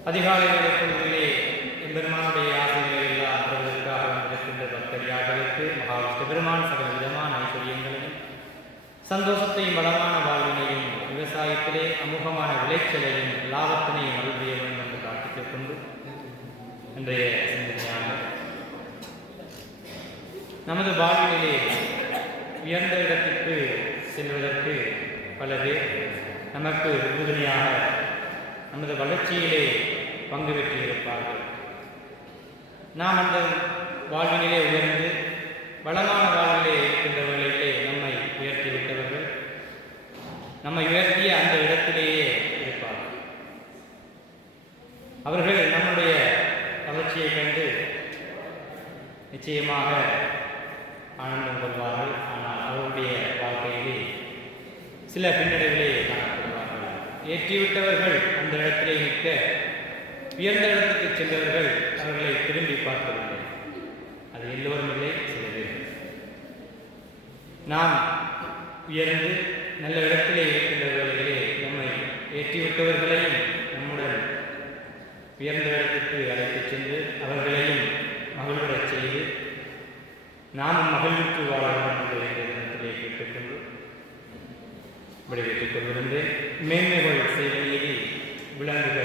அதிகாலை பொழுதிலே எம்பெருமானுடைய ஆசைகளை எல்லாம் அவர்களுக்காக வந்திருக்கின்ற பக்தர் மகாவிஷ்ணு பெருமான் சகல விதமான ஐஸ்வர்யங்களையும் சந்தோஷத்தையும் வளமான வாழ்வினையும் விவசாயத்திலே அமுகமான விளைச்சலையும் லாபத்தினையும் அருள்விய வேண்டும் என்று பிரார்த்தித்துக் கொண்டு இன்றைய சிந்தனையான நமது வாழ்விலே உயர்ந்த இடத்திற்கு செல்வதற்கு பல பேர் நமக்கு உறுதுணையாக நமது வளர்ச்சியிலே பங்கு பெற்றிருப்பார்கள். நாம் அந்த வாழ்வினிலே உயர்ந்து வளமான வாழ்விலே இருக்கின்றவர்களிலே நம்மை உயர்த்தி விட்டவர்கள் நம்மை உயர்த்திய அந்த இடத்திலேயே இருப்பார்கள். அவர்கள் நம்முடைய வளர்ச்சியை கண்டு நிச்சயமாக ஆனந்தம் கொள்வார்கள். ஆனால் அவருடைய வாழ்க்கையிலே சில பின்னடைவிலே ஏற்றிவிட்டவர்கள் அந்த இடத்திலே நிற்க உயர்ந்த இடத்துக்கு சென்றவர்கள் அவர்களை திரும்பி பார்க்கவில்லை. அது எல்லோரும் இல்லை சில பேர். நாம் உயர்ந்து நல்ல இடத்திலே இருக்கின்ற வேளையிலே நம்மை ஏற்றிவிட்டவர்களையும் நம்முடன் உயர்ந்த இடத்துக்கு அழைத்துச் சென்று அவர்களையும் மகிழ்வுறச் செய்து நாமும் மகிழ்வுக்கு வாழ வேண்டும் என்ற இடத்திலே கேட்டுக்கொண்டு விடைபெற்றுக் கொள்கின்றேன் மேன்மைகள் செய்வதில் விளங்குக.